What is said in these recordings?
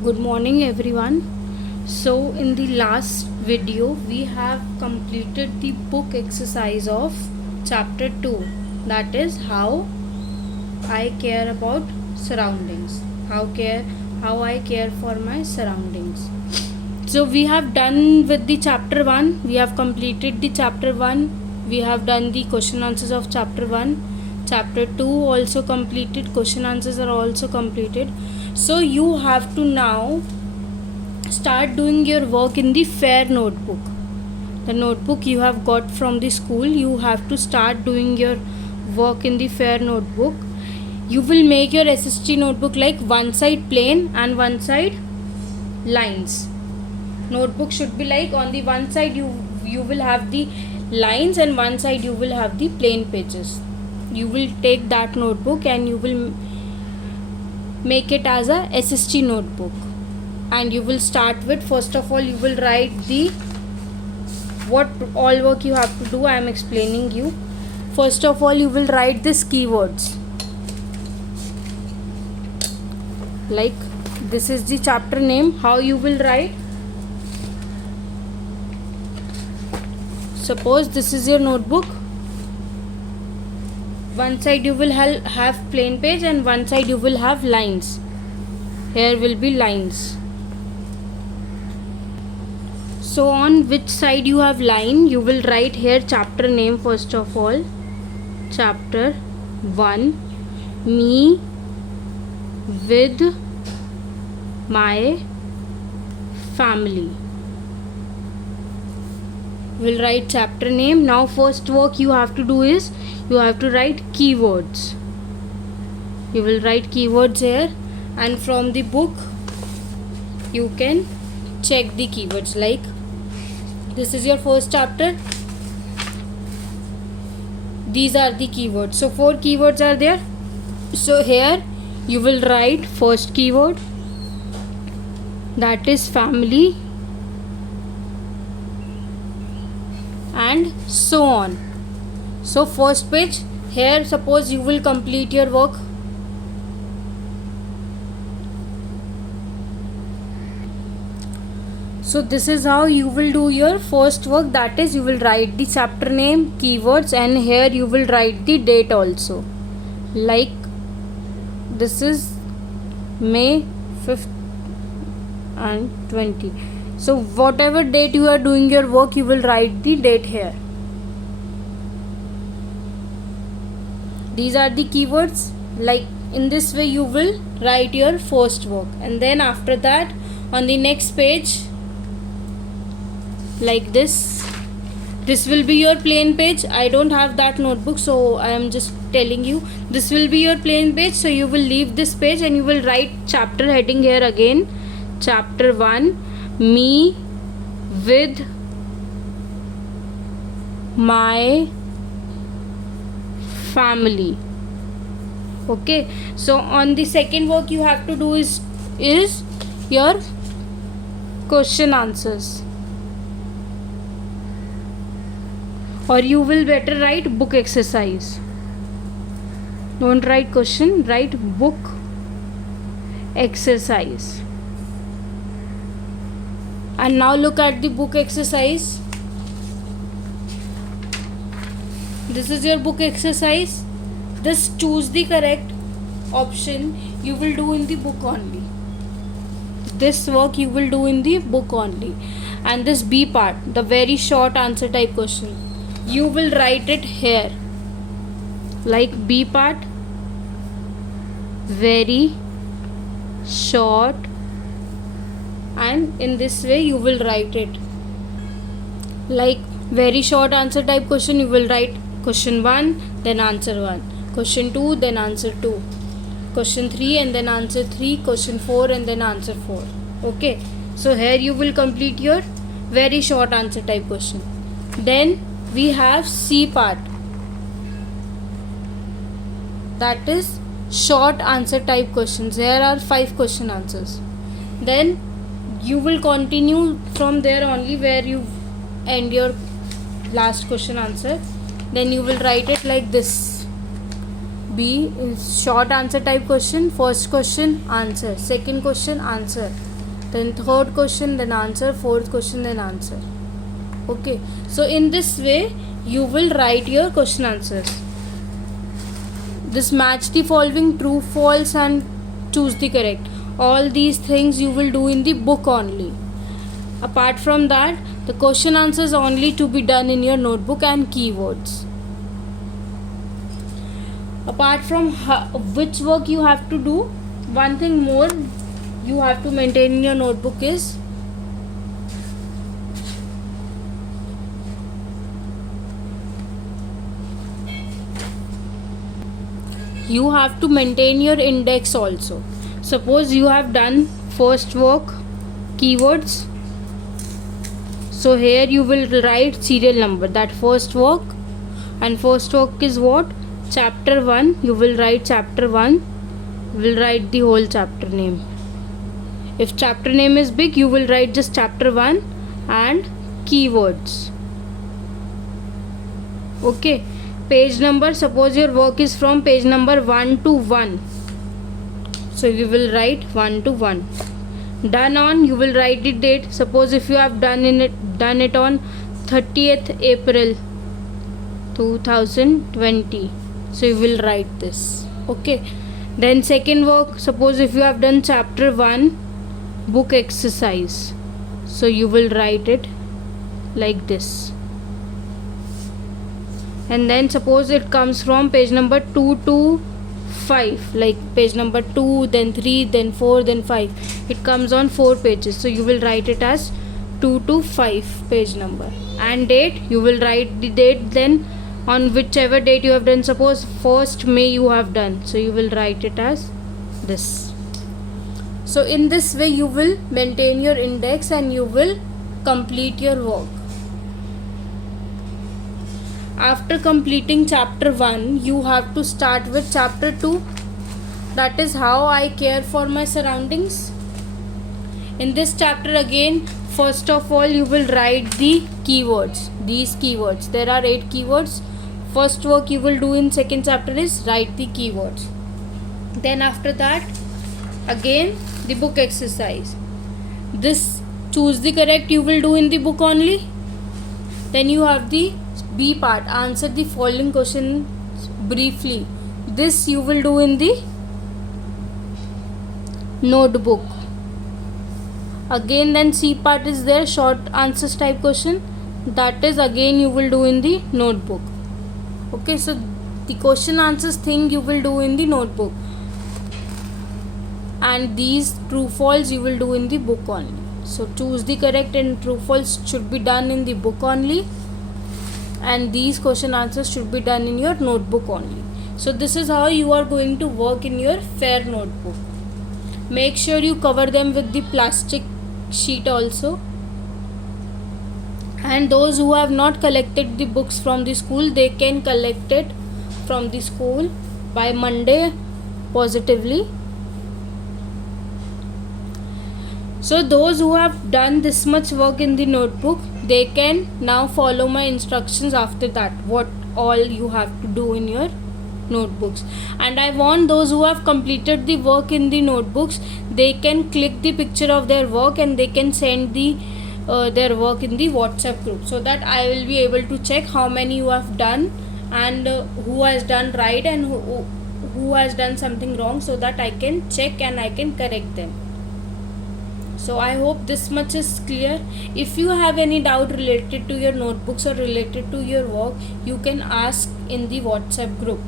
Good morning everyone. So in the last video we have completed the book exercise of chapter 2, that is how I care about surroundings. How I care for my surroundings. So we have done with the chapter 1, we have completed the chapter 1, we have done the question answers of chapter 1. Chapter 2 also completed, question answers are also completed. So you have to now start doing your work in the FAIR notebook. The notebook you have got from the school, you have to start doing your work in the FAIR notebook. You will make your SST notebook like one side plain and one side lines. Notebook should be like on the one side you will have the lines and one side you will have the plain pages. You will take that notebook and you will make it as a SST notebook, and you will start with, first of all you will write the what all work you have to do. I am explaining you. First of all you will write this keywords, like this is the chapter name. How you will write, suppose this is your notebook, one side you will have plain page and one side you will have lines. Here will be lines. So on which side you have line, you will write here chapter name. First of all, chapter 1, me with my family. Will write chapter name. Now first work you have to do is you have to write keywords. You will write keywords here, and from the book you can check the keywords. Like this is your first chapter, these are the keywords. So 4 keywords are there. So here you will write first keyword, that is family, and so on. So first page, here suppose you will complete your work. So this is how you will do your first work, that is you will write the chapter name, keywords, and here you will write the date also. Like this is May 5th and 20. So whatever date you are doing your work, you will write the date here. These are the keywords. Like in this way you will write your first work, and then after that on the next page, like this will be your plain page. I don't have that notebook, so I am just telling you, this will be your plain page. So you will leave this page and you will write chapter heading here again, chapter 1, me with my family. Okay, so on the second work you have to do is your question answers, or you will better write book exercise. Don't write question, write book exercise. And now look at the book exercise. This is your book exercise. Just choose the correct option. You will do in the book only. This work you will do in the book only. And this B part, the very short answer type question, you will write it here. Like B part, very short, and in this way you will write it. Like very short answer type question, you will write question 1, then answer 1, question 2, then answer 2, question 3, and then answer 3, question 4, and then answer 4. Okay, so here you will complete your very short answer type question. Then we have C part, that is short answer type questions. There are 5 question answers. Then you will continue from there only where you end your last question answer. Then you will write it like this. B is short answer type question. First question answer, second question answer, then third question, then answer, fourth question, then answer. Okay, so in this way you will write your question answers. This match the following, true, false, and choose the correct. All these things you will do in the book only. Apart from that, the question answers only to be done in your notebook and keywords. Apart from which work you have to do, one thing more you have to maintain in your notebook is you have to maintain your index also. Suppose you have done first work, keywords, so here you will write serial number, that first work, and first work is what? Chapter 1. You will write chapter 1, will write the whole chapter name. If chapter name is big, you will write just chapter 1 and keywords. Okay, page number, suppose your work is from page number 1 to 1, so you will write 1 to 1. Done on, you will write the date. Suppose if you have done it on 30th April 2020, so you will write this. Okay, then second work, suppose if you have done chapter 1 book exercise, so you will write it like this. And then suppose it comes from page number 2 to 5, like page number 2, then 3, then 4, then 5. It comes on 4 pages, so you will write it as 2 to 5 page number. And date, you will write the date then on whichever date you have done. Suppose 1st May you have done, so you will write it as this. So in this way you will maintain your index and you will complete your work. After completing chapter 1, you have to start with chapter 2, that is how I care for my surroundings. In this chapter again, first of all you will write the keywords, these keywords. There are 8 keywords. First work you will do in second chapter is write the keywords. Then after that, again the book exercise. This choose the correct you will do in the book only. Then you have the B part, answer the following questions briefly. This you will do in the notebook. Again then C part is there, short answers type question. That is again you will do in the notebook. Okay, so the question answers thing you will do in the notebook. And these true false you will do in the book only. So choose the correct and true false should be done in the book only. And these question answers should be done in your notebook only. So this is how you are going to work in your fair notebook. Make sure you cover them with the plastic sheet also. And those who have not collected the books from the school, they can collect it from the school by Monday positively. So those who have done this much work in the notebook, they can now follow my instructions after that, what all you have to do in your notebooks. And I want those who have completed the work in the notebooks, they can click the picture of their work and they can send their work in the WhatsApp group, so that I will be able to check how many you have done and who has done right and who has done something wrong, so that I can check and I can correct them. So I hope this much is clear. If you have any doubt related to your notebooks or related to your work, you can ask in the WhatsApp group.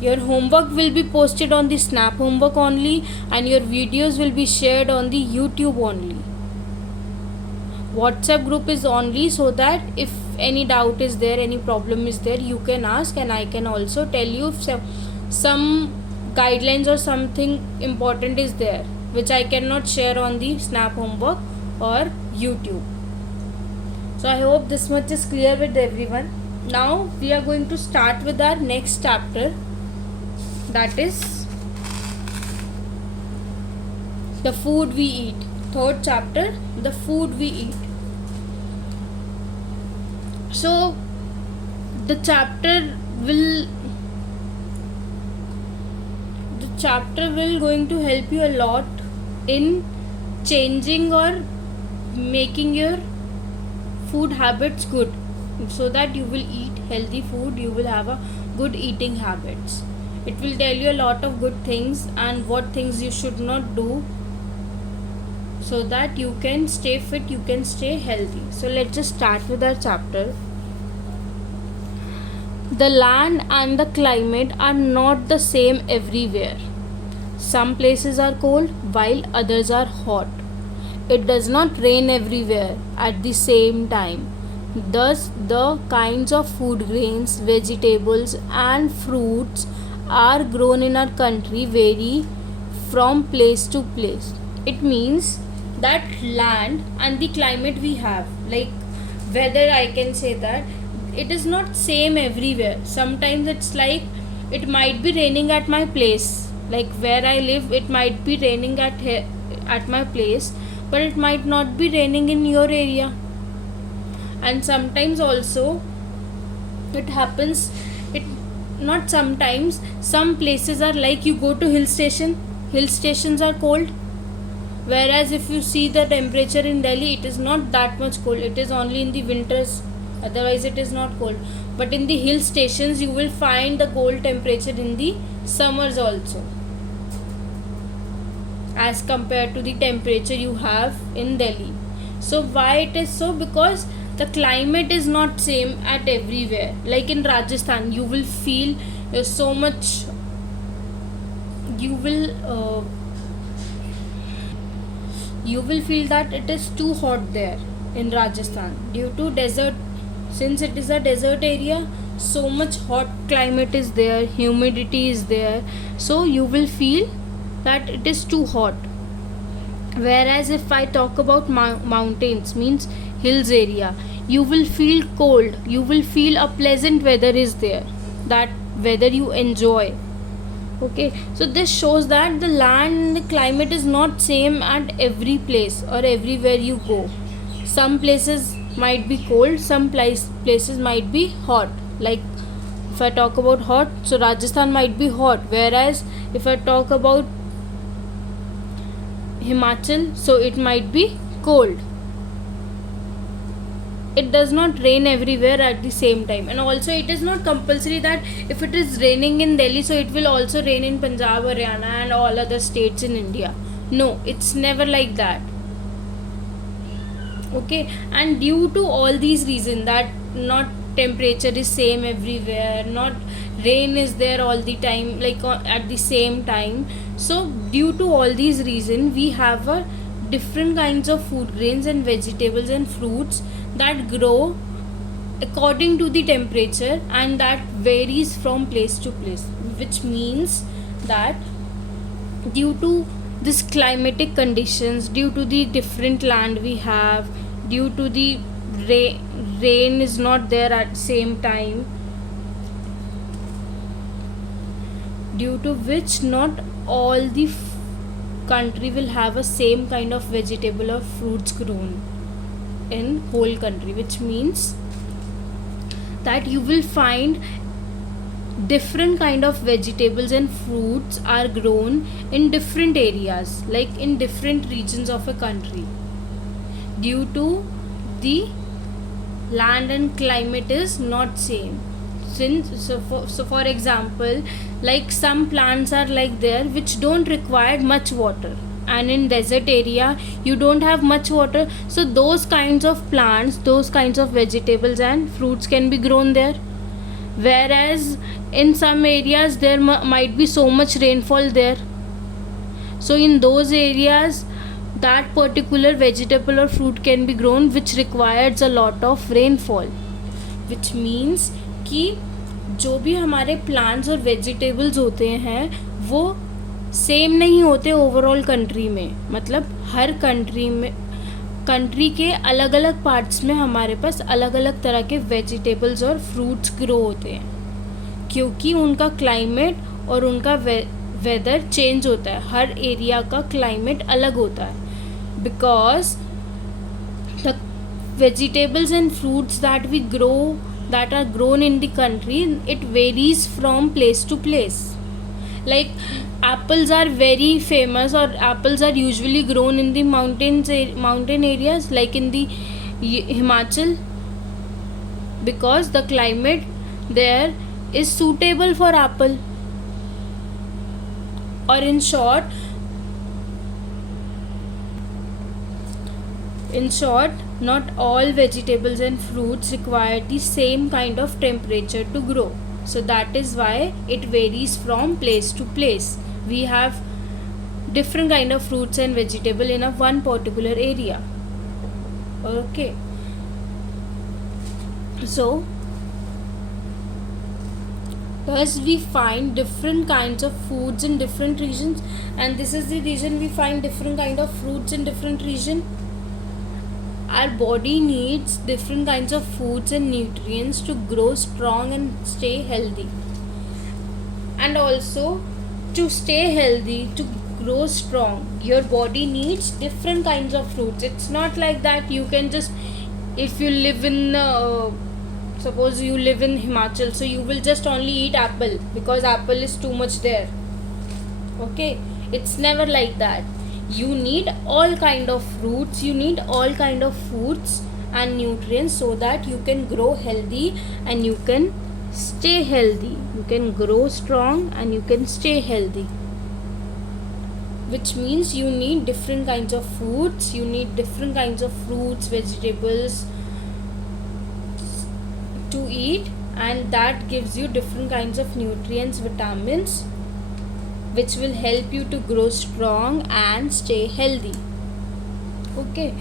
Your homework will be posted on the Snap homework only, and your videos will be shared on the YouTube only. WhatsApp group is only so that if any doubt is there, any problem is there, you can ask and I can also tell you if some guidelines or something important is there which I cannot share on the Snap homework or YouTube. So I hope this much is clear with everyone. Now we are going to start with our next chapter, that is the food we eat. Third chapter, the food we eat. So the chapter will going to help you a lot in changing or making your food habits good, so that you will eat healthy food, you will have a good eating habits. It will tell you a lot of good things and what things you should not do, so that you can stay fit, you can stay healthy. So let's just start with our chapter. The land and the climate are not the same everywhere. Some places are cold while others are hot. It does not rain everywhere at the same time. Thus, the kinds of food grains, vegetables, and fruits are grown in our country vary from place to place. It means that land and the climate we have, like weather, I can say that it is not same everywhere. Sometimes it's like it might be raining at my place, like where I live, it might be raining at my place, but it might not be raining in your area. And sometimes also it happens, it not sometimes, some places are like you go to hill stations are cold, whereas if you see the temperature in Delhi, it is not that much cold, it is only in the winters, otherwise it is not cold. But in the hill stations you will find the cold temperature in the summers also, as compared to the temperature you have in Delhi. So why it is so? Because the climate is not same at everywhere. Like in Rajasthan, you will feel so much, you will feel that it is too hot there in Rajasthan due to desert. Since it is a desert area, so much hot climate is there, humidity is there, so you will feel that it is too hot. Whereas if I talk about mountains, means hills area, you will feel cold, you will feel a pleasant weather is there, that weather you enjoy. Okay, so this shows that the land and the climate is not same at every place or everywhere you go. Some places might be cold, some places might be hot. Like if I talk about hot, so Rajasthan might be hot, whereas if I talk about Himachal, so it might be cold. It does not rain everywhere at the same time, and also it is not compulsory that if it is raining in Delhi, so it will also rain in Punjab, Haryana and all other states in India. No, it's never like that. Okay, and due to all these reasons, that not temperature is same everywhere, not rain is there all the time, like at the same time. So due to all these reasons, we have a different kinds of food grains and vegetables and fruits that grow according to the temperature, and that varies from place to place, which means that due to this climatic conditions, due to the different land we have, due to the rain is not there at same time, due to which not all the country will have a same kind of vegetable or fruits grown in whole country, which means that you will find different kind of vegetables and fruits are grown in different areas, like in different regions of a country, due to the land and climate is not same. So for example, like some plants are like there which don't require much water, and in desert area you don't have much water, so those kinds of plants, those kinds of vegetables and fruits can be grown there. Whereas in some areas there might be so much rainfall there, so in those areas that particular vegetable or fruit can be grown which requires a lot of rainfall, which means कि जो भी हमारे plants और vegetables होते हैं वो same नहीं होते ओवरऑल कंट्री में. मतलब हर कंट्री के अलग अलग पार्ट्स में हमारे पास अलग अलग तरह के वेजिटेबल्स और फ्रूट्स ग्रो होते हैं, क्योंकि उनका क्लाइमेट और उनका वेदर चेंज होता है. हर एरिया का क्लाइमेट अलग होता है, because the vegetables and fruits that are grown in the country, it varies from place to place. Like apples are very famous, or apples are usually grown in the mountain areas, like in the Himachal, because the climate there is suitable for apple. Or in short, not all vegetables and fruits require the same kind of temperature to grow. So that is why it varies from place to place. We have different kind of fruits and vegetable in a one particular area. Okay. So thus we find different kinds of foods in different regions, and this is the reason we find different kind of fruits in different region. Our body needs different kinds of foods and nutrients to grow strong and stay healthy. And also, to stay healthy, to grow strong, your body needs different kinds of fruits. It's not like that you can just, if you live in suppose you live in Himachal, so you will just only eat apple because apple is too much there. Okay, it's never like that. You need all kind of fruits, you need all kind of foods and nutrients, so that you can grow healthy and you can stay healthy. You can grow strong and you can stay healthy, which means you need different kinds of foods, you need different kinds of fruits, vegetables to eat, and that gives you different kinds of nutrients, vitamins, which will help you to grow strong and stay healthy. Okay.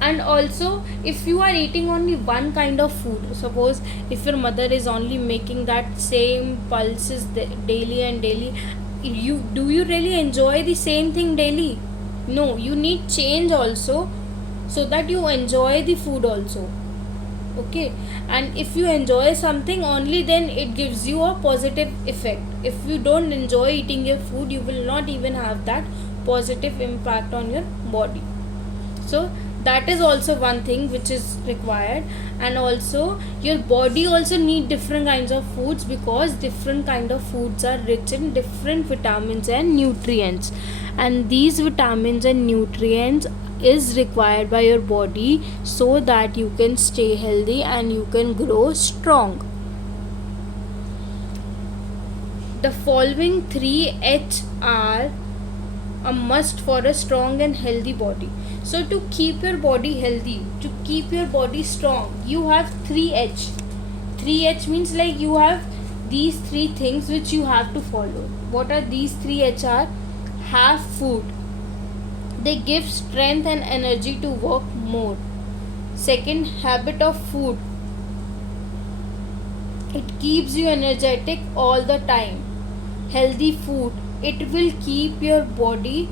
And also, if you are eating only one kind of food, suppose if your mother is only making that same pulses daily and daily, do you really enjoy the same thing daily? No, you need change also, so that you enjoy the food also. Okay. And if you enjoy something only, then it gives you a positive effect. If you don't enjoy eating your food, you will not even have that positive impact on your body. So that is also one thing which is required. And also, your body also need different kinds of foods, because different kind of foods are rich in different vitamins and nutrients, and these vitamins and nutrients is required by your body, so that you can stay healthy and you can grow strong. The following 3 H are a must for a strong and healthy body. So to keep your body healthy, to keep your body strong, you have 3H. 3H means like you have these 3 things which you have to follow. What are these 3H are? Have food. They give strength and energy to work more. Second, habit of food. It keeps you energetic all the time. Healthy food. It will keep your body,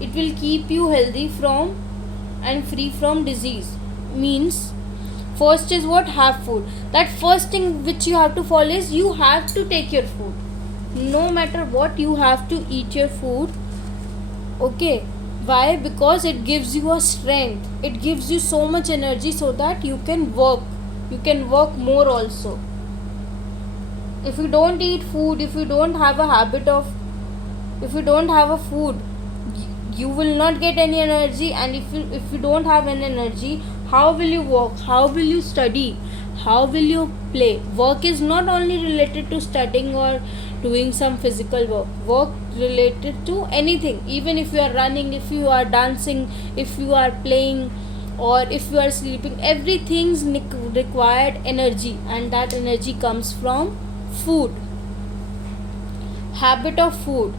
it will keep you healthy from and free from disease. Means, first is what? Have food. That first thing which you have to follow is you have to take your food. No matter what, you have to eat your food. Okay. Why? Because it gives you a strength. It gives you so much energy, so that you can work. You can work more also. If you don't eat food, if you don't have a habit of, if you don't have a food, you will not get any energy. And if you don't have an energy, how will you work? How will you study? How will you play? Work is not only related to studying or doing some physical work. Work related to anything. Even if you are running, if you are dancing, if you are playing, or if you are sleeping, everything's required energy, and that energy comes from food. Habit of food.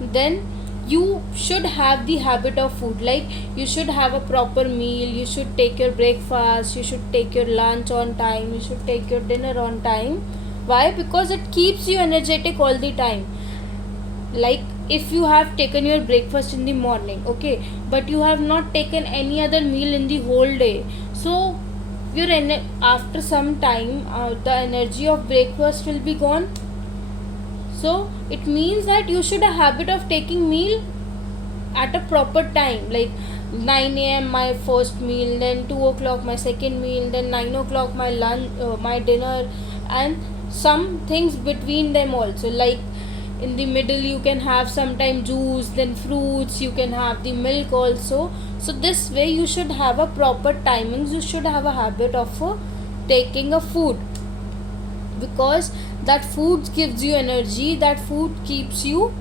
Then you should have the habit of food, like you should have a proper meal, you should take your breakfast, you should take your lunch on time, you should take your dinner on time. Why? Because it keeps you energetic all the time. Like if you have taken your breakfast in the morning, okay, but you have not taken any other meal in the whole day, so your after some time the energy of breakfast will be gone. So it means that you should have a habit of taking meal at a proper time, like 9 a.m. my first meal, then 2 o'clock my second meal, then 9 o'clock my lunch, my dinner, and some things between them also. Like in the middle you can have sometime juice, then fruits, you can have the milk also. So this way you should have a proper timings, you should have a habit of taking a food, because that food gives you energy, that food keeps you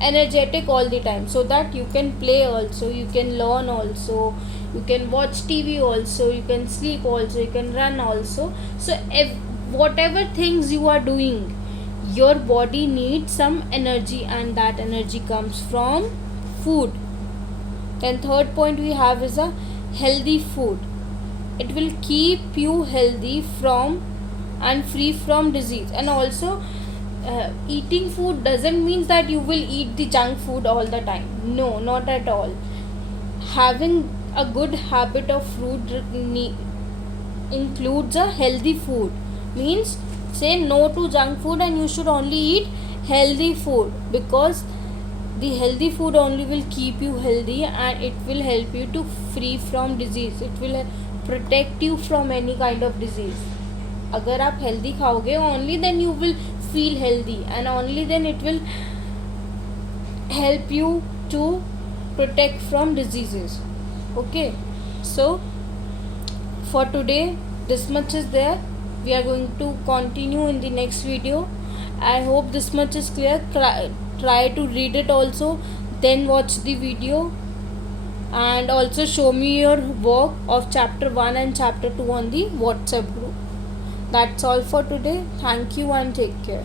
energetic all the time, so that you can play also, you can learn also, you can watch TV also, you can sleep also, you can run also. So if whatever things you are doing, your body needs some energy, and that energy comes from food. Then third point we have is a healthy food. It will keep you healthy from and free from disease. And also eating food doesn't mean that you will eat the junk food all the time. No, not at all. Having a good habit of food includes a healthy food. Means say no to junk food and you should only eat healthy food, because the healthy food only will keep you healthy and it will help you to free from disease. It will protect you from any kind of disease. अगर आप healthy खाओगे only then you will feel healthy, and only then it will help you to protect from diseases. Okay, so for today this much is there. We are going to continue in the next video. I hope this much is clear. Try to read it also, then watch the video, and also show me your work of chapter 1 and chapter 2 on the WhatsApp group. That's all for today. Thank you and take care.